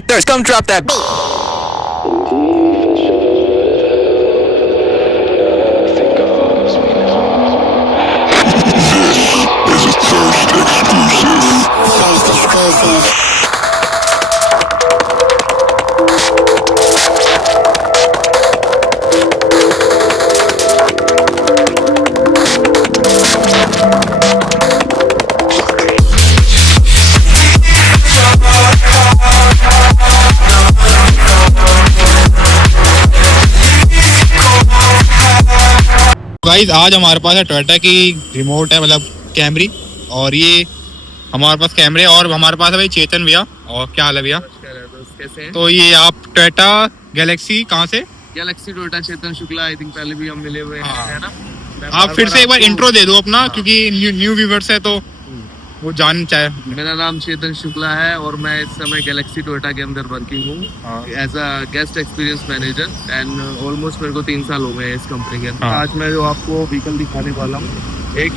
Hey, Thirst, come drop that. Guys आज हमारे पास है टोयोटा की रिमोट है, मतलब कैमरी, और ये हमारे पास कैमरे, और हमारे पास है भाई चेतन भैया। और क्या हाल है भैया? कैसे हैं? तो ये आप टोयोटा गैलेक्सी कहाँ से? Galaxy Toyota Chetan Shukla, I think पहले भी हम मिले हुए हैं, है ना? आप फिर से एक बार इंट्रो दे दो अपना, क्योंकि न्यू व्यूवर्स है तो वो जान चाहे। मेरा नाम चेतन शुक्ला है और मैं इस समय गैलेक्सी टोयोटा के अंदर वर्किंग हूँ as a guest experience manager and almost मेरे को 3 साल हो गए इस कंपनी के अंदर। आज मैं जो आपको व्हीकल दिखाने वाला हूँ, एक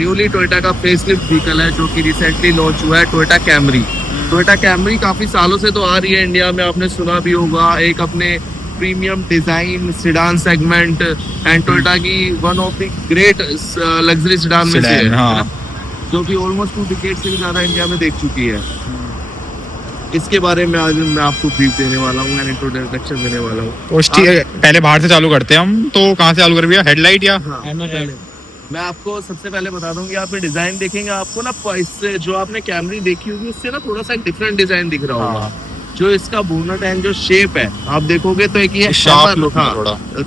न्यूली टोयोटा का फेसलिफ्ट व्हीकल है जो कि रिसेंटली लॉन्च हुआ है, टोयोटा कैमरी। टोयोटा कैमरी काफी सालों से तो आ रही है इंडिया में, आपने सुना भी होगा। एक अपने premium design sedan segment and Toyota की one of the great luxury sedan में से है ना? जो कि ऑलमोस्ट 2 डिकेड से भी ज्यादा इंडिया में देख चुकी है। इसके बारे में आज मैं आपको ब्रीफ देने वाला हूँ, इंट्रोडक्शन देने वाला हूँ। पहले बाहर से चालू करते हैं हम, तो कहाँ से चालू कर भैया? हेडलाइट या मैं आपको सबसे पहले बता दूं कि आप ये डिजाइन देखेंगे, आपको ना इससे जो आपने कैमरी देखी होगी उससे ना थोड़ा सा डिफरेंट डिजाइन दिख रहा होगा। जो इसका बोनट एंड जो शेप है आप देखोगे तो एक ये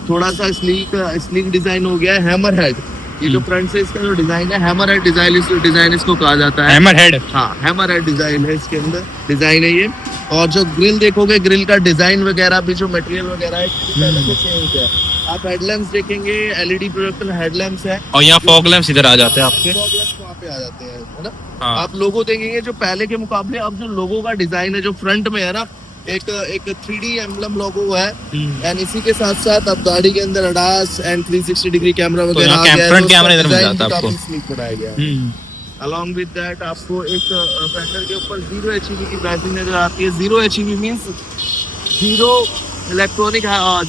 थोड़ा सा स्लीक डिजाइन हो गया है, हैमर हेड। ये जो फ्रंट से इसका जो डिजाइन है, हैमर हेड डिजाइन इसको कहा जाता है। हैमर हेड, हाँ हैमर हेड डिजाइन है, इसके अंदर डिजाइन है ये। और जो ग्रिल देखोगे, ग्रिल का डिजाइन वगैरह भी, जो मटेरियल वगैरह है चेंज है। आप हेडलैम्प्स देखेंगे, एलईडी प्रोजेक्टर हेडलैम्प्स है, और यहाँ फॉग लैम्प्स इधर आ जाते हैं आपके, फॉग लैम्प्स वहाँ पे आ जाते हैं, है ना? आप लोगो देखेंगे जो पहले के मुकाबले अब जो लोगो का डिजाइन है जो फ्रंट में है ना, एक 3D एम्बलम लोगो है। एंड इसी के साथ साथ अब गाड़ी के अंदर ADAS एंड 360 डिग्री कैमरा वगैरह आ गया है, फ्रंट कैमरा इधर मिल जाता है आपको, स्लीक बनाया गया है। अलॉन्ग विद दैट आपको एक फेंडर के ऊपर 0 HEV की प्राइसिंग नजर आती है। 0 HEV means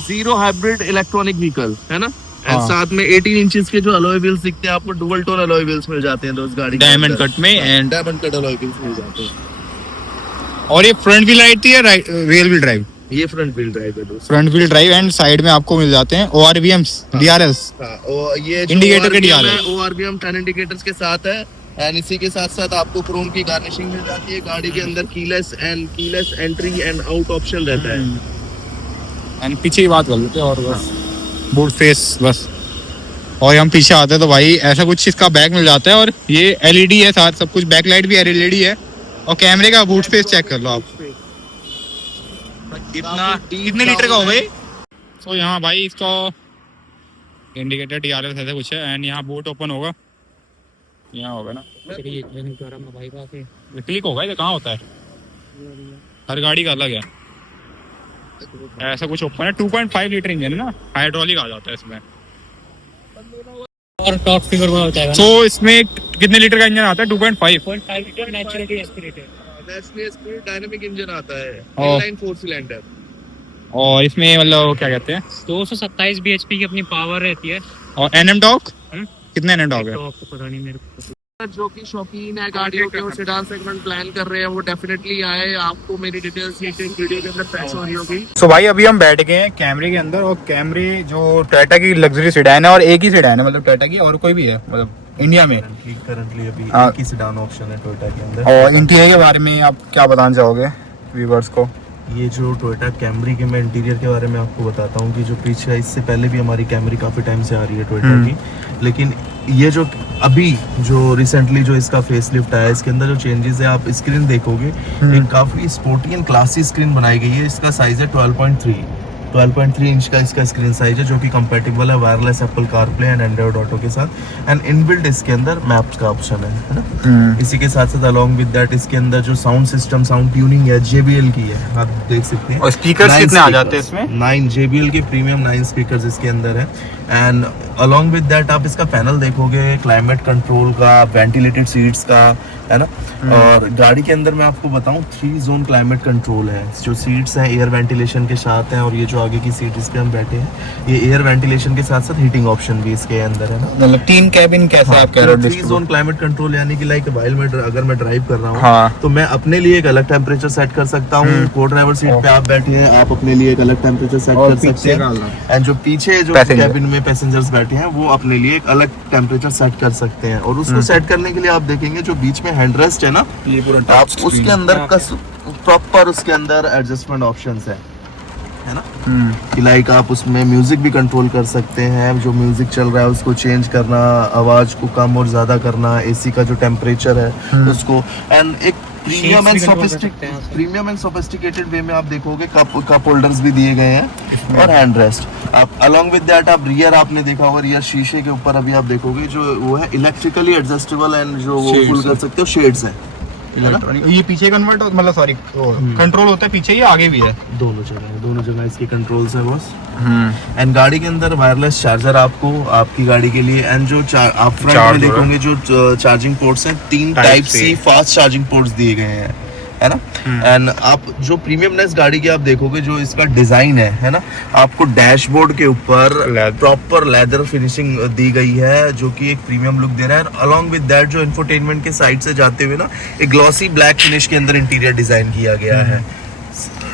zero hybrid electronic vehicle, है ना? एंड साथ में 18 इंचेस के जो अलॉय व्हील्स दिखते हैं आपको, डुअल टोन अलॉय व्हील्स मिल जाते हैं दोस्त गाड़ी डायमंड कट में, and diamond cut alloy wheels मिल जाते हैं। और ये फ्रंट व्हील राइट थी या रियर व्हील ड्राइव? ये फ्रंट व्हील ड्राइव है दोस्त। Front wheel drive, and side में आपको मिल जाते हैं ORVMs, DRLs, ये इंडिकेटर के DRL, ORVM 10 इंडिकेटर्स के साथ है। एंड इसी के साथ साथ आपको क्रोम की गार्निशिंग मिल जाती है। गाड़ी के अंदर keyless entry and out option रहता है। एंड पीछे की बात कर लेते हैं, और बस बूट फेस बस। और हम पीछे आते हैं तो भाई ऐसा कुछ इसका बैक मिल जाता है, और ये LED है साथ, सब कुछ बैक लाइट भी LED है, और कैमरे का बूट स्पेस चेक कर लो आप, कितने लीटर का हो भाई? तो यहाँ भाई इसका इंडिकेटर DRL ऐसा कुछ है, एंड यहाँ बूट ओपन होगा, यहाँ होगा ना क्लिक होगा, ये कहाँ होता है? हर गाड़ी का अलग है, ऐसा कुछ ओपन है। 2.5 लीटर इंजन है ना, हाइड्रोलिक आ जाता है इसमें, और टॉप फिगर में होता है। तो इसमें कितने लीटर का इंजन आता है? 2.5 litre naturally aspirated dynamic engine आता है, और इनलाइन 4 सिलेंडर। और इसमें मतलब क्या कहते हैं, 227 bhp की अपनी पावर रहती है। और NM टॉर्क कितने NM टॉर्क है? तो पता नहीं मेरे को। जो कि शौकीन है गाड़ियों के, वो सेडान सेगमेंट प्लान कर रहे हैं, वो डेफिनेटली आए। आपको मेरी डिटेल्स वीडियो के अंदर पैस हो रही होगी। सो भाई अभी हम बैठ गए हैं कैमरे के अंदर, और कैमरे जो टोयोटा की लग्जरी सेडान है, और एक ही सेडान है मतलब टोयोटा की, और कोई भी है मतलब इंडिया में करंटली अभी एक ही सेडान ऑप्शन है टोयोटा के अंदर। और इंटीरियर के बारे में आप क्या बताना चाहोगे व्यूअर्स को? ये जो टोयोटा कैमरी के, मैं इंटीरियर के बारे में आपको बताता हूँ कि जो पीछे, इससे पहले भी हमारी कैमरी काफ़ी टाइम से आ रही है टोयोटा की, लेकिन ये जो अभी जो रिसेंटली जो इसका फेसलिफ्ट आया, इसके अंदर जो चेंजेस है, आप स्क्रीन देखोगे, एक काफ़ी स्पोर्टी एंड क्लासी स्क्रीन बनाई गई है। इसका साइज है 12.3 इंच का इसका स्क्रीन साइज है, जो कि कंपैटिबल है wireless Apple CarPlay and Android auto के साथ। एंड इनबिल्ट इसके अंदर मैप्स का ऑप्शन है ना? इसी के साथ साथ अलॉन्ग विद दैट इसके अंदर जो साउंड सिस्टम, साउंड ट्यूनिंग है, JBL की है, आप देख सकते हैं। और स्पीकर्स कितने आ जाते हैं इसमें? 9 JBL के प्रीमियम 9 स्पीकर्स इसके अंदर है। एंड अलॉन्ग विद दैट आप इसका पैनल देखोगे क्लाइमेट कंट्रोल का, वेंटिलेटेड सीट्स का, है ना। और गाड़ी के अंदर मैं आपको बताऊं 3 जोन क्लाइमेट कंट्रोल है। जो सीट्स हैं एयर वेंटिलेशन के साथ हैं, और ये जो आगे की सीट इस पे हम बैठे हैं ये एयर वेंटिलेशन के साथ साथ हीटिंग ऑप्शन भी इसके अंदर है ना। मतलब 3 कैबिन कैसा आप कह रहे हो? 3 जोन क्लाइमेट कंट्रोल, यानी कि लाइक वाइल में अगर मैं ड्राइव कर रहा हूँ हाँ। तो मैं अपने लिए एक अलग टेम्परेचर सेट कर सकता हूँ। को ड्राइवर सीट पे आप बैठे हैं, आप अपने लिए एक अलग टेम्परेचर सेट कर सकते हैं। एंड जो पीछे जो कैबिन में पैसेंजर्स बैठे हैं वो अपने लिए एक अलग टेम्परेचर सेट कर सकते हैं। और उसको सेट करने के लिए आप देखेंगे जो बीच में हैंड रेस्ट है ना, ये पूरा आप उसके अंदर प्रॉपर उसके अंदर एडजस्टमेंट ऑप्शंस है ना, कि लाइक आप उसमें म्यूजिक भी कंट्रोल कर सकते हैं। जो म्यूजिक चल रहा है उसको चेंज करना, आवाज को कम और ज्यादा करना, एसी का जो टेम्परेचर है उसको। एंड एक प्रीमियम एंड सोफिस्टिकेटेड वे में आप देखोगे कप होल्डर्स भी दिए गए हैं और हैंड रेस्ट। आप अलॉन्ग विद दैट आप रियर आपने देखा होगा, रियर शीशे के ऊपर अभी आप देखोगे जो वो है इलेक्ट्रिकली एडजस्टेबल एंड जो वो फुल कर सकते हो शेड्स है ना। ये पीछे कन्वर्ट मतलब सॉरी कंट्रोल होता है पीछे, ये आगे भी है? दोनों जगह इसके कंट्रोल्स है बॉस। एंड गाड़ी के अंदर वायरलेस चार्जर आपको आपकी गाड़ी के लिए। एंड जो आप फ्रंट में देखोगे जो चार्जिंग पोर्ट्स हैं 3 type C fast charging ports दिए गए हैं, है ना। एंड आप जो प्रीमियमनेस गाड़ी की आप देखोगे जो इसका डिजाइन है ना, आपको डैशबोर्ड के ऊपर प्रॉपर लेदर फिनिशिंग दी गई है जो कि एक प्रीमियम लुक दे रहा है। अलॉन्ग विद दैट जो इंफोटेनमेंट के साइड से जाते हुए ना एक ग्लॉसी ब्लैक फिनिश के अंदर इंटीरियर डिजाइन किया गया है।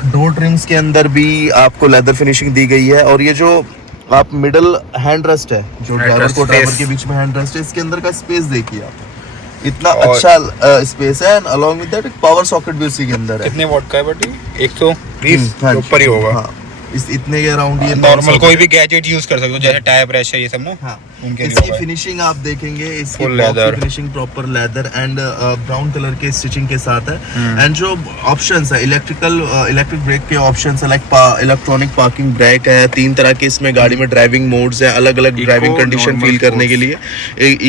डोर ट्रिम्स के अंदर भी आपको लेदर फिनिशिंग दी गई है। और ये जो आप मिडल हैंड रेस्ट है जो ड्राइवर को ड्राइवर के बीच में हैंड रेस्ट है, इसके अंदर का स्पेस देखिए आप, इतना अच्छा स्पेस है। एंड अलॉन्ग विद दैट एक पावर सॉकेट भी उसी के अंदर है। कितने वॉट का है बटी? 120 हाँ, ऊपर ही होगा। हाँ, इस इतने के अराउंड ये नॉर्मल कोई भी गैजेट यूज कर सकते हो जैसे टायर प्रेशर ये सब ना। हाँ, उनके इसकी लिए फिनिशिंग आप देखेंगे, इसकी leather finishing proper leather and brown colour के स्टिचिंग के साथ है। एंड जो ऑप्शंस है इलेक्ट्रिक ब्रेक के ऑप्शंस है, लाइक इलेक्ट्रॉनिक पार्किंग ब्रेक है। 3 तरह के इसमें गाड़ी में ड्राइविंग मोड्स है अलग अलग ड्राइविंग कंडीशन फील करने के लिए।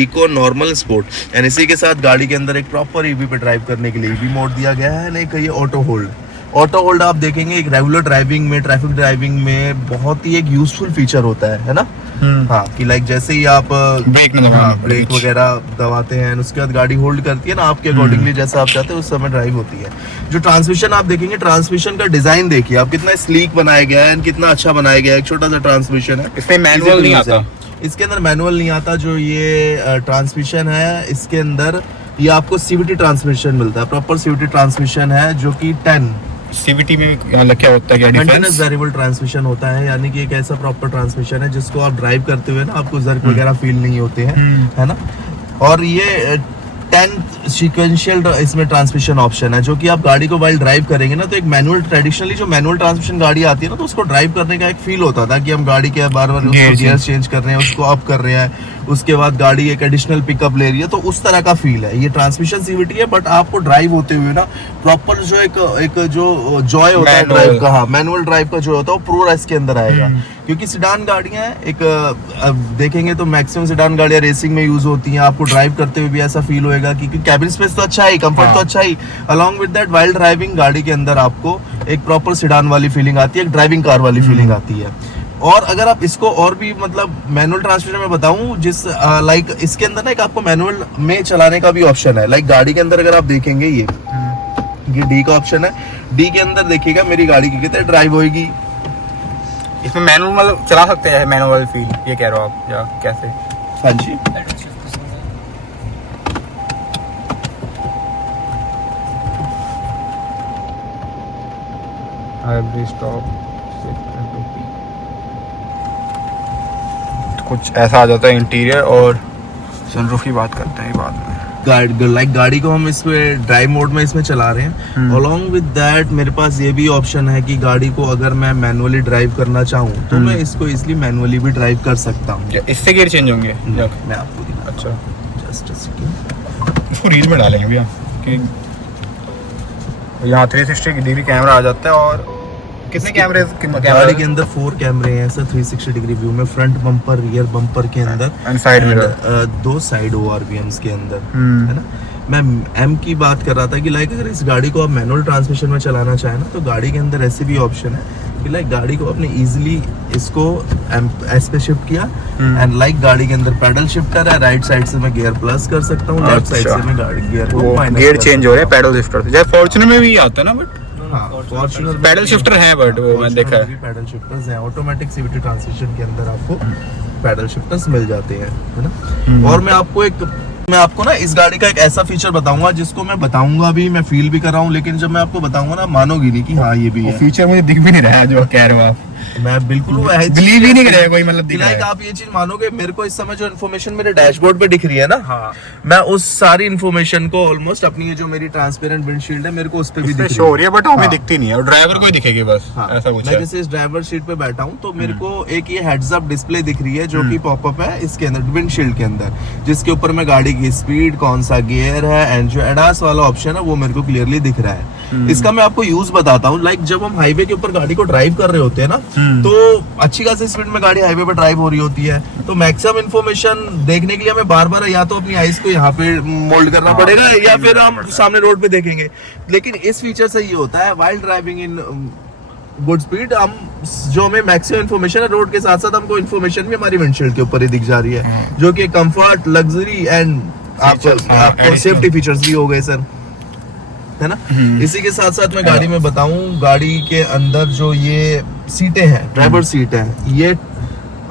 Eco, normal, sport. एंड इसी के साथ गाड़ी के अंदर एक प्रॉपर ईवी पे ड्राइव करने के लिए ईवी मोड दिया गया है। नहीं कहिए ऑटो होल्ड आप देखेंगे एक रेगुलर ड्राइविंग में, ट्रैफिक ड्राइविंग में बहुत ही एक यूजफुल फीचर होता है ना। हाँ, कि लाइक जैसे ही आप ब्रेक वगैरह दबाते हैं उसके बाद गाड़ी होल्ड करती है ना आपके अकॉर्डिंगली, जैसा आप चाहते हैं उस समय ड्राइव होती है। जो ट्रांसमिशन आप देखेंगे, ट्रांसमिशन का डिजाइन देखिए आप, कितना स्लीक बनाया गया है, कितना अच्छा बनाया गया है। एक छोटा सा ट्रांसमिशन है, इसमें मैनुअल नहीं आता, इसके अंदर मैनुअल नहीं आता। जो ये ट्रांसमिशन है इसके अंदर ये आपको सीवीटी ट्रांसमिशन मिलता है, प्रॉपर सीवीटी ट्रांसमिशन है जो कि 10 सीवीटी में मतलब क्या होता है, क्या कंटीन्यूअस वेरिएबल ट्रांसमिशन होता है। यानी कि एक ऐसा प्रॉपर ट्रांसमिशन है जिसको आप ड्राइव करते हुए ना आपको जर्क वगैरह फील नहीं होते हैं, है ना। और ये 10 सीक्वेंशियल इसमें ट्रांसमिशन ऑप्शन है जो कि आप गाड़ी को वाइल ड्राइव करेंगे ना तो एक मैनुअल, ट्रेडिशनली जो मैनुअल ट्रांसमिशन गाड़ी आती है ना तो उसको ड्राइव करने का एक फील होता था कि हम गाड़ी के बार-बार गियर चेंज कर रहे हैं, उसको अप कर रहे हैं, उसके बाद गाड़ी एक एडिशनल पिकअप ले रही है, तो उस तरह का फील है। ये ट्रांसमिशन सीवीटी है बट आपको ड्राइव होते हुए ना प्रॉपर जो एक जो जॉय होता है ड्राइव का, हाँ मैनुअल ड्राइव का जो होता है वो पूरा इसके अंदर आएगा। क्योंकि सिडान गाड़ियां एक देखेंगे तो मैक्सिमम सिडान गाड़ियां रेसिंग में यूज होती हैं, आपको ड्राइव करते हुए भी ऐसा फील होएगा क्योंकि कैबिन स्पेस तो अच्छा है, कंफर्ट तो अच्छा ही, along with that while driving गाड़ी के अंदर आपको एक प्रॉपर सिडान वाली फीलिंग आती है, एक ड्राइविंग कार वाली फीलिंग आती है। और अगर आप इसको और भी मतलब मैनुअल ट्रांसमिशन में बताऊं, जिस लाइक इसके अंदर ना एक आपको मैनुअल में चलाने का भी ऑप्शन है। लाइक गाड़ी के अंदर अगर आप देखेंगे ये डी का ऑप्शन है, डी के अंदर देखिएगा मेरी गाड़ी की कितने ड्राइव होगी। इसमें मैनुअल मतलब चला सकते हैं, मैनुअल फील ये कह रहे हो आप या कैसे? हाँ जी, कुछ ऐसा आ जाता है इंटीरियर। और सनरूफ की बात करते हैं बाद में। लाइक गाड़ी को हम इसमें ड्राइव मोड में इसमें चला रहे हैं। अलॉन्ग विद दैट मेरे पास ये भी ऑप्शन है कि गाड़ी को अगर मैं मैनुअली ड्राइव करना चाहूँ तो मैं इसको इसलिए मैनुअली भी ड्राइव कर सकता हूँ। इससे गियर चेंज होंगे? मैं आपको दिखाता हूँ। अच्छा, जस्ट अ सेकंड, इसको रील में डालेंगे भैया कि यहाँ 360 डिग्री कैमरा आ जाता है। और कितने कैमरे गाड़ी के अंदर 4 कैमरे हैं सर, 360 डिग्री व्यू में, फ्रंट बम्पर, रियर बम्पर के अंदर and side mirror, 2 side ORVMs के अंदर, है ना। मैं M की बात कर रहा था कि लाइक अगर इस गाड़ी को आप मैनुअल ट्रांसमिशन में चलाना चाहें ना तो गाड़ी के अंदर ऐसे भी ऑप्शन है कि लाइक गाड़ी को अपने इजीली इसको एस पे शिफ्ट किया एंड लाइक गाड़ी के अंदर पैडल शिफ्टर है, राइट साइड से मैं गियर प्लस कर सकता हूँ, लेफ्ट साइड से मैं गाड़ी गियर को माइनस गियर चेंज हो रहा है पैडल शिफ्टर से, जैसे फॉर्च्यूनर में भी आता है ना, बट फॉर्च्यूनर पैडल शिफ्टर है, बट वो मैंने देखा है पैडल शिफ्टर्स हैं, ऑटोमेटिक सीवीटी ट्रांसमिशन के अंदर आपको पैडल शिफ्टर्स मिल जाते हैं, है ना। और मैं आपको ना इस गाड़ी का एक ऐसा फीचर बताऊंगा जिसको मैं बताऊंगा भी, मैं फील भी कर रहा हूँ, लेकिन जब मैं आपको बताऊंगा ना मानोगी नहीं कि हाँ ये भी है। फीचर मुझे दिख भी नहीं रहा है जो कह रहे हो आप, मैं बिल्कुल बिलीव ही नहीं करेगा कोई, मतलब दिख रहा लाइक है। आप ये चीज मानोगे, मेरे को इस समय जो इन्फॉर्मेशन मेरे डैशबोर्ड पे दिख रही है ना, हाँ, मैं उस सारी इन्फॉर्मेशन को ऑलमोस्ट अपनी ये जो मेरी ट्रांसपेरेंट विंडशील्ड है मेरे को उस पे भी दिख शो हो रही है, बट हमें हाँ। दिखती नहीं है, और ड्राइवर को ही दिखेगी बस, हाँ, ऐसा कुछ मैं है। जैसे इस ड्राइवर सीट पे बैठा हूँ तो मेरे को एक ये हेड्स अप डिस्प्ले दिख रही है जो कि पॉपअप है इसके अंदर विंडशील्ड के अंदर, जिसके ऊपर में गाड़ी की स्पीड, कौन सा गियर है एंड जो एडास वाला ऑप्शन है वो मेरे को क्लियरली दिख रहा है। इसका मैं आपको यूज बताता हूँ। लाइक जब हम हाईवे के ऊपर गाड़ी को ड्राइव कर रहे होते हैं ना, तो अच्छी खासी स्पीड में गाड़ी हाईवे पे ड्राइव हो रही होती है, तो मैक्सिमम इन्फॉर्मेशन देखने के लिए हमें बार बार या तो अपनी आईज को यहाँ पे मोल्ड करना पड़ेगा या फिर हम सामने रोड पे देखेंगे। लेकिन इस फीचर से ये होता है while driving in good speed, हम जो हमें मैक्सिमम इन्फॉर्मेशन है रोड के साथ साथ हमको इन्फॉर्मेशन भी हमारी विंडशील्ड के ऊपर ही दिख जा रही है, जो कि कंफर्ट, लग्जरी एंड आपको सेफ्टी फीचर्स भी हो गए सर, है ना। इसी के साथ साथ मैं गाड़ी में बताऊं, गाड़ी के अंदर जो ये सीटें हैं, ड्राइवर सीट है, ये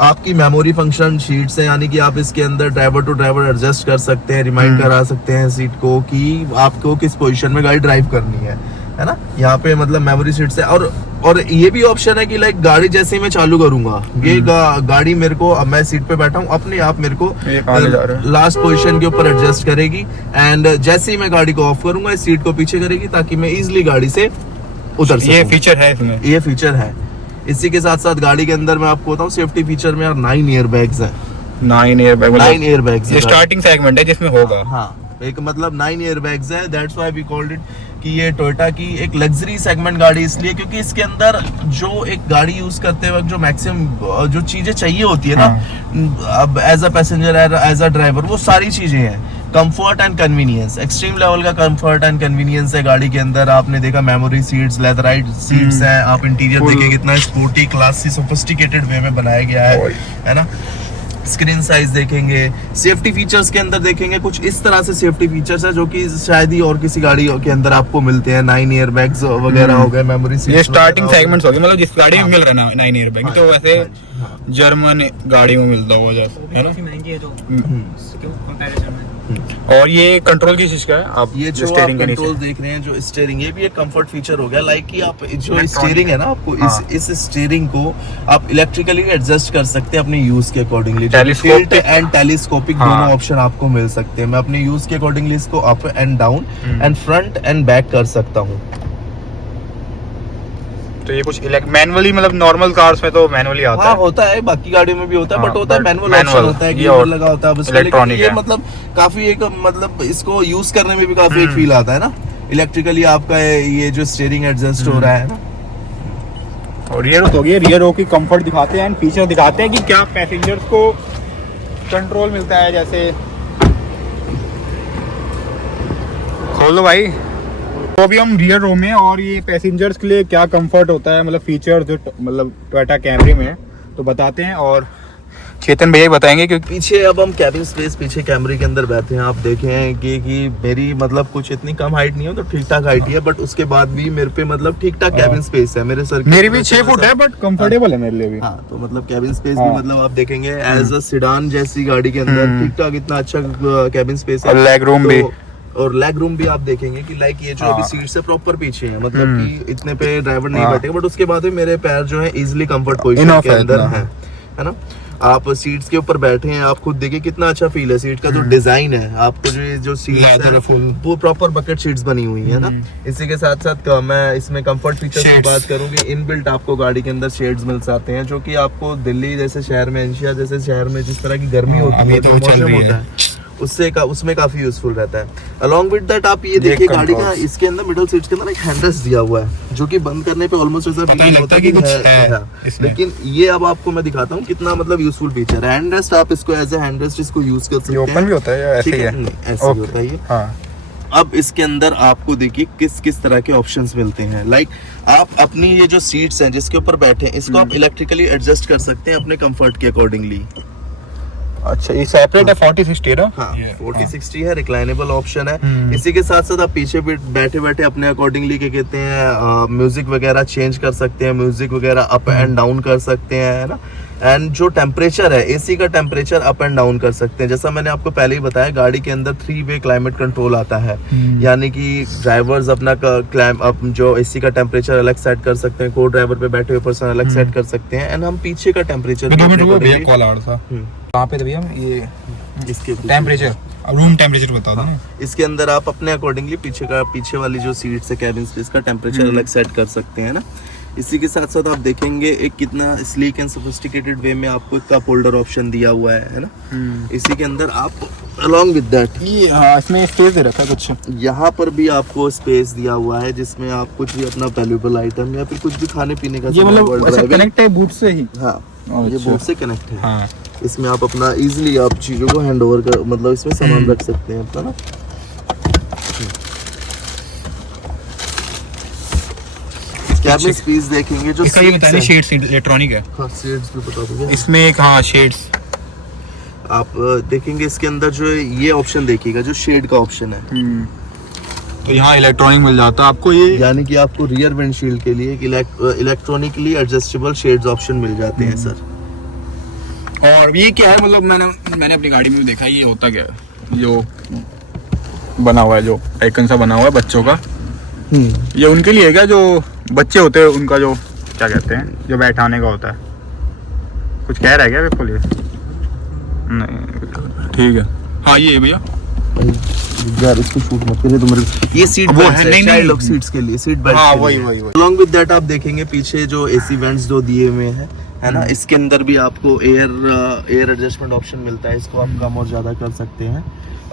आपकी मेमोरी फंक्शन शीट्स है, यानी कि आप इसके अंदर ड्राइवर टू ड्राइवर एडजस्ट कर सकते हैं, रिमाइंड करा सकते हैं सीट को कि आपको किस पोजीशन में गाड़ी ड्राइव करनी है ना। यहाँ पे मतलब मेमोरी सीट्स है, और ये भी ऑप्शन है कि लाइक गाड़ी जैसे ही मैं चालू करूंगा ये गाड़ी मेरे को, अब मैं सीट पे बैठा हूँ, अपने आप मेरे को लास्ट पोजीशन के ऊपर एडजस्ट करेगी एंड जैसे ही मैं गाड़ी को ऑफ करूंगा इस सीट को पीछे करेगी ताकि मैं इजीली गाड़ी से उतर सकूं। ये फीचर है इसमें, ये फीचर है। इसी के साथ साथ गाड़ी के अंदर मैं आपको बताऊं सेफ्टी फीचर में 9 एयर बैग्स है, 9 एयर बैग, 9 एयर बैग्स, ये स्टार्टिंग सेगमेंट है जिसमें होगा, हाँ एक मतलब 9 एयर बैग्स है। That's why we called it कि ये टोयोटा की एक लग्जरी सेगमेंट गाड़ी इसलिए क्योंकि इसके अंदर जो एक गाड़ी यूज करते वक्त जो मैक्सिमम जो चीजें चाहिए होती है ना, अब as a passenger, as a driver, वो सारी चीजें हैं। Comfort and convenience, extreme level का कंफर्ट एंड कन्वीनियंस है गाड़ी के अंदर। आपने देखा मेमोरी सीट्स, लेदराइट सीट्स हैं, आप इंटीरियर देखिए कितना स्पोर्टी, क्लासी, सोफिस्टिकेटेड वे में बनाया गया है ना। स्क्रीन साइज देखेंगे, सेफ्टी फीचर्स के अंदर देखेंगे, कुछ इस तरह से सेफ्टी फीचर्स है जो कि शायद ही और किसी गाड़ी के अंदर आपको मिलते हैं। 9 एयर बैग्स वगैरह हो गए, मेमोरी सीट्स, ये स्टार्टिंग सेगमेंट्स हो गए, मतलब जिस गाड़ी में मिल रहा है 9 एयर बैग, तो वैसे जर्मन गाड़ी में मिलता होगा जैसे, है ना। महंगी है तो कंपैरिजन में। और ये कंट्रोल की चीज का है, आप ये जो स्टीयरिंग आप के कंट्रोल नीचे देख रहे हैं, जो स्टीयरिंग, ये भी एक कंफर्ट फीचर हो गया। लाइक कि आप जो स्टीयरिंग है ना, आपको इस स्टीयरिंग को आप इलेक्ट्रिकली एडजस्ट कर सकते हैं अपने यूज के अकॉर्डिंगली। टिल्ट एंड टेलीस्कोपिक दोनों ऑप्शन आपको मिल सकते हैं। मैं अपने यूज के अकॉर्डिंगली इसको up and down and front end back कर सकता हूँ। तो ये कुछ मैनुअली, मतलब नॉर्मल कार्स में तो मैनुअली आता है, होता है, बाकी गाड़ियों में भी होता है, बट होता है मैनुअल ऑप्शन होता है कि और लगा होता है, इलेक्ट्रॉनिक ये है। मतलब काफी एक मतलब इसको यूज करने में भी काफी एक फील आता है ना, इलेक्ट्रिकली आपका ये जो स्टीयरिंग एडजस्ट हो रहा है ना। और रियर हो गया, रियर रो की कंफर्ट दिखाते हैं एंड फीचर दिखाते हैं कि क्या पैसेंजर्स को कंट्रोल मिलता है। जैसे खोल लो भाई, तो अभी हम रियर रो में, और ये पैसेंजर्स के लिए क्या कंफर्ट होता है, मतलब फीचर जो मतलब टोयोटा कैमरी में, तो बताते हैं और चेतन भैया बताएंगे। क्योंकि पीछे अब हम कैबिन स्पेस पीछे कैमरे के अंदर बैठे हैं, आप देखें कि मेरी मतलब कुछ इतनी कम हाइट नहीं है, तो ठीक ठाक हाइट ही है, बट उसके बाद भी मेरे पे मतलब ठीक ठाक कैबिन स्पेस है। मेरे सर मेरी भी 6 फुट है, बट कंफर्टेबल है मेरे लिए भी। हाँ, तो मतलब कैबिन स्पेस भी मतलब आप देखेंगे एज अ सिडान जैसी गाड़ी के अंदर ठीक ठाक इतना अच्छा कैबिन स्पेस है। और लेग रूम भी, और लेग रूम भी आप देखेंगे कि लाइक ये जो अभी सीट से प्रॉपर पीछे है, मतलब कि इतने पे ड्राइवर नहीं बैठेगा, बट उसके बाद भी मेरे पैर जो है इजीली कंफर्ट पोजीशन के अंदर है ना। आप सीट्स के ऊपर बैठे हैं, आप खुद देखिए कितना अच्छा फील है। सीट का जो डिजाइन है, आपको जो सीट्स है वो प्रॉपर बकेट सीट्स बनी हुई है ना। इसी के साथ साथ मैं इसमें कंफर्ट फीचर्स की बात करूंगी, इनबिल्ट आपको गाड़ी के अंदर शेड्स मिल जाते हैं, जो कि आपको दिल्ली जैसे शहर में, एनशिया जैसे शहर में जिस तरह की गर्मी होती है, मौसम होता है, उसमें काफी यूजफुल रहता है। अलॉन्ग विद दैट आप ये देखिए गाड़ी का इसके अंदर मिडिल सीट्स के अंदर एक हैंडरेस्ट दिया हुआ है, जो कि बंद करने पे ऑलमोस्ट ऐसा फील होता है कि कुछ है। लेकिन ये अब आपको मैं दिखाता हूँ कितना मतलब यूजफुल फीचर है। हैंडरेस्ट आप इसको एज ए हैंडरेस्ट इसको यूज कर सकते हैं। ओपन भी होता है या ऐसे ही है? ऐसे ही होता है ये। अब इसके अंदर आपको देखिए किस किस तरह के ऑप्शंस मिलते हैं। लाइक आप अपनी ये जो सीट्स हैं जिसके ऊपर बैठे हैं इसको आप इलेक्ट्रिकली एडजस्ट कर सकते हैं अपने कंफर्ट के अकॉर्डिंगली। अच्छा, ये सेपरेट है 40-60 ना? हाँ 40-60 है, रिक्लाइनेबल ऑप्शन है। इसी के साथ साथ आप पीछे भी बैठे बैठे अपने अकॉर्डिंगली क्या कहते हैं म्यूजिक वगैरह चेंज कर सकते हैं, म्यूजिक वगैरह अप एंड डाउन कर सकते हैं, है ना। एंड जो टेम्परेचर है एसी का टेम्परेचर अप एंड डाउन कर सकते हैं। जैसा मैंने आपको पहले ही बताया गाड़ी के अंदर 3-वे क्लाइमेट कंट्रोल आता है, यानी कि ड्राइवर्स अपना जो एसी का टेम्परेचर अलग सेट कर सकते हैं, को ड्राइवर पे बैठे हुए पर्सन अलग सेट कर सकते हैं। एंड हम पीछे का टेम्परेचर कहाँ पे भैया ये इसके टेम्परेचर, रूम टेम्परेचर बता दो। इसके अंदर आप अपने अकॉर्डिंगली पीछे वाली जो सीट्स है कैबिन स्पेस का टेम्परेचर अलग सेट कर सकते हैं ना। इसी के साथ साथ आप देखेंगे एक कितना स्लीक एंड सोफिस्टिकेटेड वे में आपको कप होल्डर ऑप्शन दिया हुआ है ना। इसी के अंदर आप अलोंग विद दैट इसमें स्पेस दे रखा है कुछ, यहाँ पर भी आपको स्पेस दिया हुआ है जिसमें आप कुछ भी अपना वैल्यूएबल आइटम या फिर कुछ भी खाने पीने का ये मतलब कनेक्ट है बूट से ही? हाँ ये बोट से कनेक्ट है। हाँ। इसमें आप अपना इजीली आप चीजों को हैंड ओवर कर मतलब इसमें सामान रख सकते हैं अपना ना। कैबिन स्पेस देखेंगे जो इसका ये बताइए शेड्स इलेक्ट्रॉनिक है? हाँ शेड्स भी बता दूंगा इसमें एक, हाँ शेड्स आप देखेंगे इसके अंदर जो ये ऑप्शन देखिएगा जो शेड का ऑप्शन है। तो यहाँ इलेक्ट्रॉनिक मिल जाता है आपको ये, यानी कि आपको रियर विंडशील्ड के लिए इलेक्ट्रॉनिकली एडजस्टेबल शेड्स ऑप्शन मिल जाते हैं सर। और ये क्या है मतलब मैंने अपनी गाड़ी में देखा, ये होता क्या है जो बना हुआ है, जो आइकन सा बना हुआ है बच्चों का, ये उनके लिए है क्या? जो बच्चे होते हैं उनका जो क्या कहते हैं जो बैठाने का होता है, कुछ कह रहा है क्या बिल्कुल? ये नहीं ठीक है। हाँ ये भैया यार इसको शूट मत करिए तो मेरे ये सीट वो है नहीं चाइल्ड सीट्स के लिए सीट बेल्ट। हाँ वही अलोंग विद दैट आप देखेंगे पीछे जो एसी वेंट्स जो दिए हुए हैं है ना, इसके अंदर भी आपको एयर एडजस्टमेंट ऑप्शन मिलता है, इसको आप कम और ज्यादा कर सकते हैं।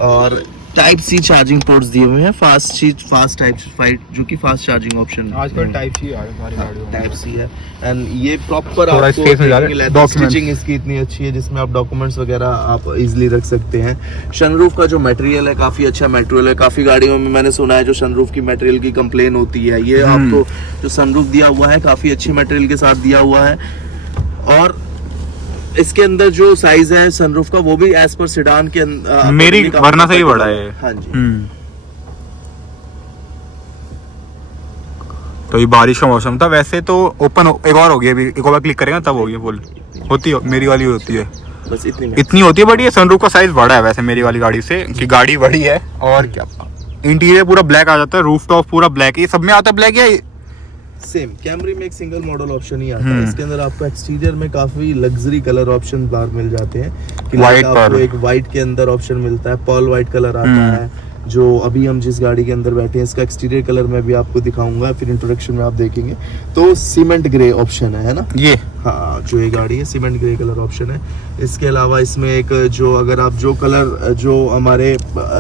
और टाइप सी चार्जिंग पोर्ट्स दिए हुए हैं, फास्ट टाइप जो कि फास्ट चार्जिंग ऑप्शन आजकल टाइप सी आ रहा है गाड़ियों में, टाइप सी है। एंड ये प्रॉपर थोड़ा आपको स्पेस मिल जाता है, स्टिचिंग इसकी इतनी अच्छी है जिसमें आप डॉक्यूमेंट्स वगैरह आप इजीली रख सकते हैं। सनरूफ का जो मटेरियल है काफी अच्छा मटेरियल है। काफी गाड़ियों में मैंने सुना है जो सनरूफ की मटेरियल की कंप्लेन होती है, ये आपको जो सनरूफ दिया हुआ है काफी अच्छी मटेरियल के साथ दिया हुआ है। और इसके अंदर जो साइज है सनरूफ का वो भी एज पर सेडान के मेरी वरना से ही बड़ा है। हाँ जी। तो ये बारिश का मौसम था, वैसे तो ओपन एक और हो गया, अभी एक और क्लिक करेंगे तब होगी फुल होती है। मेरी वाली होती है बस इतनी होती है, बट ये सनरूफ का साइज बड़ा है वैसे मेरी वाली गाड़ी से, कि गाड़ी बड़ी है। और क्या इंटीरियर पूरा ब्लैक आ जाता है, रूफ टॉप पूरा ब्लैक, ये सब में आता है ब्लैक या सेम? कैमरी में एक सिंगल मॉडल ऑप्शन ही आता है। इसके अंदर आपको एक्सटीरियर में काफी लग्जरी कलर ऑप्शन बाहर मिल जाते हैं कि White आपको पर। एक वाइट के अंदर ऑप्शन मिलता है, पर्ल वाइट कलर आता है। जो अभी हम जिस गाड़ी के अंदर बैठे हैं इसका एक्सटीरियर कलर मैं भी आपको दिखाऊंगा, फिर इंट्रोडक्शन में आप देखेंगे। तो सीमेंट ग्रे ऑप्शन है ना ये? हाँ जो ये गाड़ी है सीमेंट ग्रे कलर ऑप्शन है। इसके अलावा इसमें एक जो अगर आप जो कलर जो हमारे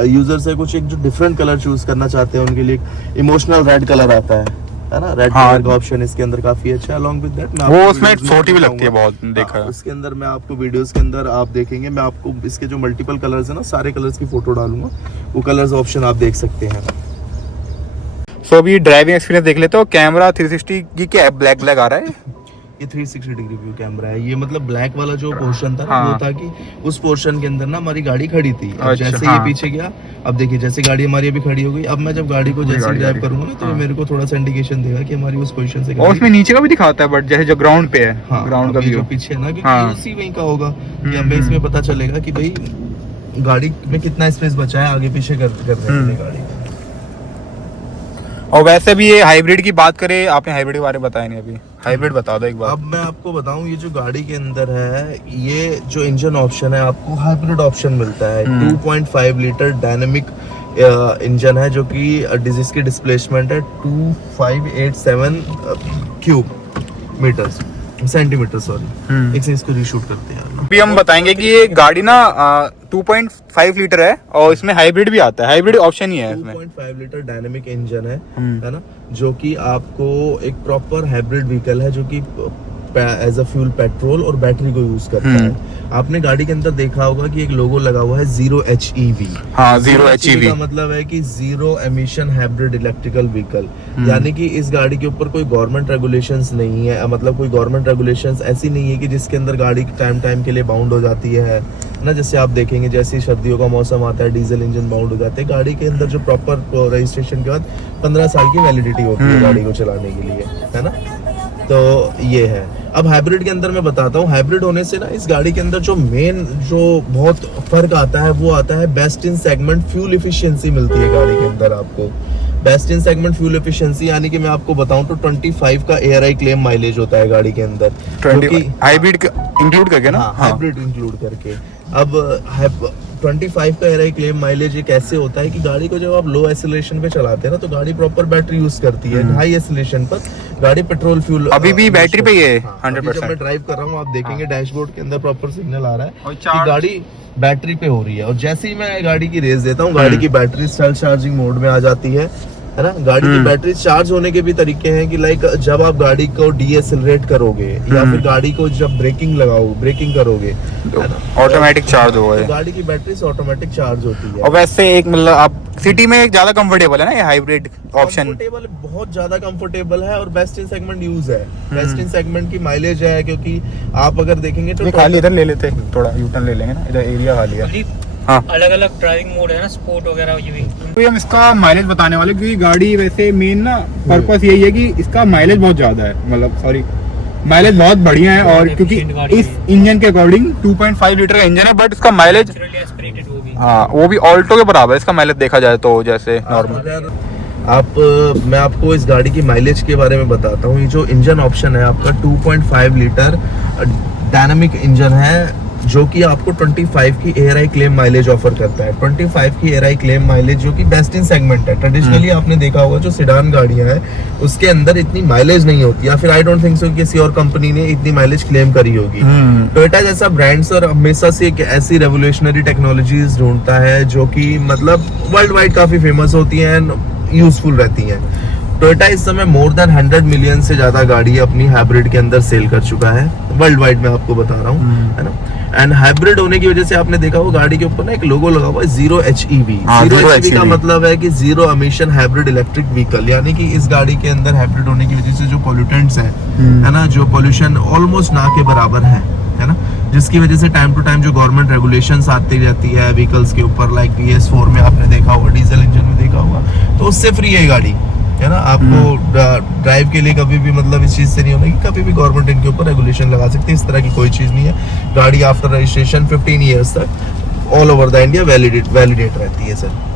यूजर्स है कुछ एक जो डिफरेंट कलर चूज करना चाहते हैं उनके लिए इमोशनल रेड कलर आता है ना, रेड कलर का ऑप्शन इसके अंदर काफी अच्छा है। अलोंग विद दैट वो उसमें छोटी भी लगती है बहुत, देखा है उसके अंदर मैं आपको वीडियोस के अंदर आप देखेंगे, मैं आपको इसके जो मल्टीपल कलर्स है ना सारे कलर्स की फोटो डालूंगा, वो कलर्स ऑप्शन आप देख सकते हैं। सो अभी ड्राइविंग एक्सपीरियंस देख लेते हो। कैमरा 360 की क्या है, ब्लैक आ रहा है? ये 360 डिग्री व्यू कैमरा है। ये मतलब ब्लैक वाला जो पोर्शन था हाँ। वो था कि उस पोर्शन के अंदर ना हमारी गाड़ी खड़ी थी। अब अच्छा, जैसे हाँ। ये पीछे गया, अब देखिए जैसे गाड़ी हमारी अभी खड़ी हो गई, अब मैं जब गाड़ी को जैसे ड्राइव करूंगा ना तो ये मेरे को थोड़ा सा इंडिकेशन देगा कि हमारी उस पोजीशन से और उसमें नीचे का भी दिखाता है, बट जैसे जो ग्राउंड पे है, हाँ, ग्राउंड का अभी व्यू जो पीछे है ना कि हाँ। उसी वहीं का होगा कि हमें इसमें पता चलेगा कि भाई गाड़ी में कितना स्पेस बचा है आगे पीछे कर रहे हैं गाड़ी। और वैसे भी ये हाइब्रिड की बात करें, आपने हाइब्रिड के बारे में बताया नहीं अभी, हाइब्रिड बता दो एक बार। अब मैं आपको बताऊं ये जो गाड़ी के अंदर है ये जो इंजन ऑप्शन है आपको हाइब्रिड ऑप्शन मिलता है। 2.5 लीटर डायनेमिक इंजन है जो कि जिसकी डिस्प्लेसमेंट है 2587 क्यूब मीटर्स सेंटीमीटर सॉरी। एक से इसको रीशूट करते हैं यार। अभी हम बताएंगे कि ये गाड़ी ना 2.5 लीटर है और इसमें हाइब्रिड भी आता है, हाइब्रिड ऑप्शन ही है इसमें। 2.5 लीटर डायनेमिक इंजन है ना, जो कि आपको एक प्रॉपर हाइब्रिड व्हीकल है जो कि एज अ फ्यूल पेट्रोल और बैटरी को यूज करता है। आपने गाड़ी के अंदर देखा होगा कि एक लोगो लगा हुआ है 0HEV। हाँ, 0HEV का मतलब है कि zero emission hybrid electrical vehicle, यानी कि इस गाड़ी के ऊपर कोई गवर्नमेंट रेगुलेशंस नहीं है, मतलब कोई गवर्नमेंट रेगुलेशंस ऐसी नहीं है कि जिसके अंदर गाड़ी टाइम के लिए बाउंड हो जाती है ना। जैसे आप देखेंगे जैसे सर्दियों का मौसम आता है डीजल इंजन बाउंड हो जाते हैं, गाड़ी के अंदर जो प्रॉपर रजिस्ट्रेशन के बाद 15 साल की वैलिडिटी होती है गाड़ी को चलाने के लिए, है ना। तो ये है। अब हाइब्रिड के अंदर मैं बताता हूँ, हाइब्रिड होने से ना इस गाड़ी के अंदर जो बहुत फर्क आता है वो आता है best in segment fuel efficiency मिलती है गाड़ी के अंदर आपको। Best in segment fuel efficiency यानी कि मैं आपको बताऊं तो 25 का ARI क्लेम माइलेज होता है गाड़ी के अंदर, हाइब्रिड इंक्लूड करके ना। हाइब्रिड इंक्लूड करके। अब 25 का ARI क्लेम माइलेज ये कैसे होता है कि गाड़ी को जब आप लो एक्सेलरेशन पे चलाते हैं ना तो गाड़ी प्रॉपर बैटरी यूज करती है। हाई एक्सेलरेशन पर गाड़ी पेट्रोल फ्यूल अभी भी बैटरी पे ही है 100%। जब मैं ड्राइव कर रहा हूँ आप देखेंगे डैशबोर्ड के अंदर प्रॉपर सिग्नल आ रहा है कि गाड़ी बैटरी पे हो रही है। और जैसे ही मैं गाड़ी की रेस देता हूँ गाड़ी की बैटरी सेल्फ चार्जिंग मोड में आ जाती है ना। गाड़ी की बैटरी चार्ज होने के भी तरीके हैं कि लाइक जब आप गाड़ी को डीएसेलरेट करोगे या फिर गाड़ी को जब ब्रेकिंग करोगे ऑटोमेटिक चार्ज होगा, गाड़ी की बैटरी से ऑटोमेटिक चार्ज होती है। और वैसे एक मतलब आप सिटी में एक ज्यादा कंफर्टेबल है ना ये हाइब्रिड ऑप्शन, कंफर्टेबल, बहुत ज्यादा कंफर्टेबल है और बेस्ट इन सेगमेंट यूज है, बेस्ट इन सेगमेंट की माइलेज है। क्योंकि आप अगर देखेंगे तो खाली इधर ले लेते हैं, थोड़ा यूटर्न ले लेंगे ना, इधर एरिया खाली है। हाँ, अलग अलग ड्राइविंग मोड है ना, स्पोर्ट वगैरह ये भी। तो हम इसका माइलेज बताने वाले क्योंकि गाड़ी वैसे मेन ना पर्पस यही है कि इसका माइलेज बहुत ज्यादा है, मतलब सॉरी माइलेज बहुत बढ़िया है। और क्योंकि इस इंजन के अकॉर्डिंग 2.5 लीटर का इंजन है बट इसका माइलेज हाँ वो भी ऑल्टो के बराबर है इसका माइलेज देखा जाए तो, जैसे नॉर्मल। मैं आपको इस गाड़ी की माइलेज के बारे में बताता हूँ। ये जो इंजन ऑप्शन है आपका 2.5 लीटर डायनामिक इंजन है जो कि आपको 25 की ARI क्लेम माइलेज ऑफर करता है। 25 की ARI क्लेम माइलेज जो कि बेस्ट इन सेगमेंट है। ट्रेडिशनली आपने देखा होगा जो सिडान गाड़ियां हैं उसके अंदर इतनी माइलेज नहीं होती, या फिर आई डोंट थिंक सो किसी और कंपनी ने इतनी माइलेज क्लेम करी होगी। टोयोटा जैसा ब्रांड सर हमेशा से एक ऐसी रेवोल्यूशनरी टेक्नोलॉजीज ढूंढता है जो कि मतलब वर्ल्ड वाइड काफी फेमस होती है, यूजफुल रहती है। टोयोटा इस समय मोर देन 100 मिलियन से ज्यादा गाड़ी अपनी हाइब्रिड के अंदर सेल कर चुका है वर्ल्ड वाइड, मैं आपको बता रहा हूँ, है ना। एंड हाइब्रिड होने की वजह से आपने देखा वो गाड़ी के ऊपर ना एक लोगो लगा हुआ है 0HEV। 0HEV का मतलब है कि zero emission hybrid electric vehicle, यानी कि इस गाड़ी के अंदर हाइब्रिड होने की वजह से जो पॉल्यूटेंट्स है ना, जो पॉल्यूशन ऑलमोस्ट ना के बराबर है ना, जिसकी वजह से टाइम टू टाइम जो गवर्नमेंट रेगुलेशंस आती रहती है व्हीकल्स के ऊपर, लाइक BS4 में आपने देखा होगा, डीजल इंजन में देखा होगा, तो उससे फ्री है गाड़ी, है ना। आपको ड्राइव के लिए कभी भी मतलब इस चीज से नहीं होना कि कभी भी गवर्नमेंट इनके ऊपर रेगुलेशन लगा सकती है, इस तरह की कोई चीज नहीं है। गाड़ी आफ्टर रजिस्ट्रेशन 15 ईयर्स तक all over the India validate रहती है सर।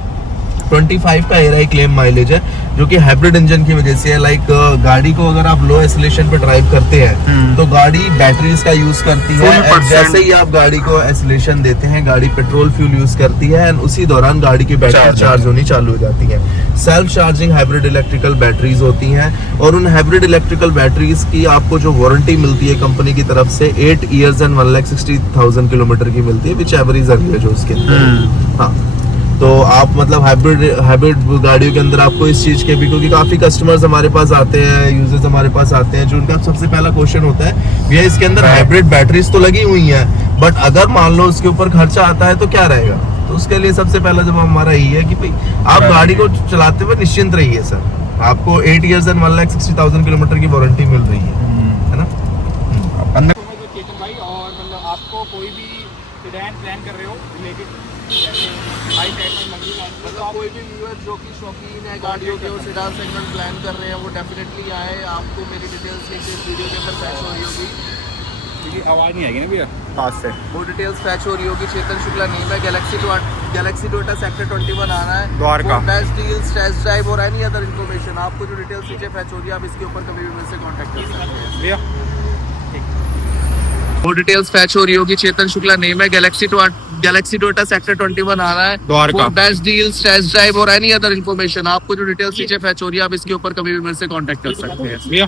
25 का ARI क्लेम माइलेज है जो कि हाइब्रिड इंजन की वजह से है। लाइक गाड़ी को अगर आप लो एक्सेलरेशन पे ड्राइव करते हैं तो गाड़ी बैटरीज का यूज करती है, जैसे ही आप गाड़ी को एक्सेलरेशन देते हैं गाड़ी पेट्रोल फ्यूल यूज करती है एंड उसी दौरान गाड़ी की बैटरी चार्ज होनी चालू हो जाती है। Self charging hybrid electrical batteries होती हैं और उन हाइब्रिड इलेक्ट्रिकल बैटरीज की आपको जो वारंटी मिलती है कंपनी की तरफ से 8 ईयर्स एंड 1,60,000 किलोमीटर की मिलती है, विच एवरेज है जो उसके अंदर। हाँ, तो आप मतलब हाइब्रिड गाड़ियों के अंदर आपको इस चीज के भी, क्योंकि काफी कस्टमर्स हमारे पास आते हैं, यूजर्स हमारे पास आते हैं, जो उनका सबसे पहला क्वेश्चन होता है भैया इसके अंदर हाइब्रिड बैटरीज तो लगी हुई हैं बट अगर मान लो उसके ऊपर खर्चा आता है तो क्या रहेगा। तो उसके लिए सबसे पहला जवाब हमारा यही है कि भाई आप गाड़ी को चलाते हुए निश्चिंत रहिए सर, आपको 8 ईयर्स एंड 1,60,000 किलोमीटर की वारंटी मिल रही है ना। चेतन भाई, और मतलब आपको कोई भी सेडान प्लान कर रहे हो रिलेटेड हाई सेगमेंट मतलब कोई भी व्यूअर जो कि शौकीन है गाड़ियों के और सेडान सेगमेंट प्लान कर रहे हैं वो डेफिनेटली आए। आपको मेरी डिटेल्स नीचे इस वीडियो के अंदर फैच हो रही होगी, आवाज नहीं आएगी ना भैया पास से, वो डिटेल्स फैच हो रही होगी। चेतन शुक्ला नेम है, गैलेक्सी टोयोटा सेक्टर 21 आना है, Dwarka. Best deals, test drive और एनी अदर इन्फॉर्मेशन आपको जो डिटेल्स नीचे फैच हो रही है आप इसके ऊपर कभी भी मुझसे कांटेक्ट कर सकते हैं भैया। वो डिटेल्स फैच हो रही होगी। चेतन शुक्ला नेम है, गैलेक्सी टोयोटा सेक्टर 21 आ रहा है, Dwarka. Best deals, test drive और एनी अदर इन्फॉर्मेशन आपको जो डिटेल्स नीचे फैच हो रही है आप इसके ऊपर कभी भी मेरे से कांटेक्ट कर सकते हैं भैया।